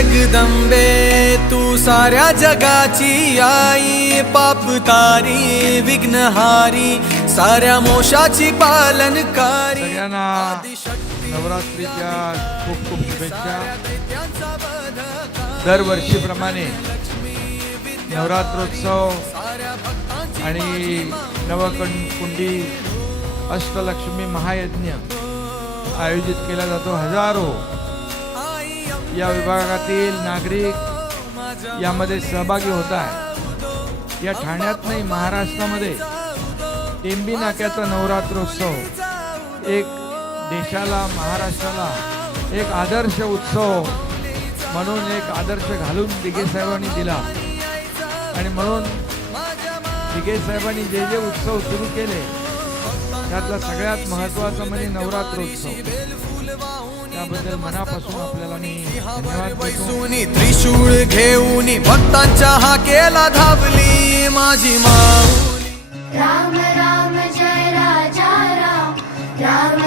जगदंबे तू साऱ्या जगाची आई, पाप तारी विघ्नहारी साऱ्या मोशाची पालनकारी। सगळ्यांना नवरात्रीच्या खूप खूप शुभेच्छा। दरवर्षीप्रमाणे नवरात्रोत्सव आणि नवकुंडी अष्टलक्ष्मी महायज्ञ आयोजित केला जातो। हजारो या विभागातील नागरिक यामध्ये सहभागी होत आहे। या ठाण्यात नाही, महाराष्ट्रामध्ये टेंबी नाक्याचा नवरात्रोत्सव एक देशाला, महाराष्ट्राला एक आदर्श उत्सव म्हणून एक आदर्श घालून दिघे साहेबांनी दिला। आणि म्हणून दिघे साहेबांनी जे जे उत्सव सुरू केले त्यातला सगळ्यात महत्त्वाचा म्हणजे नवरात्रोत्सव। त्याबद्दल मनापासून आपल्याला मी धन्यवाद देतो। त्रिशूळ घेऊन भक्तांच्या हाकेला धावली माझी माऊली। राम राम जय राजा राम, राम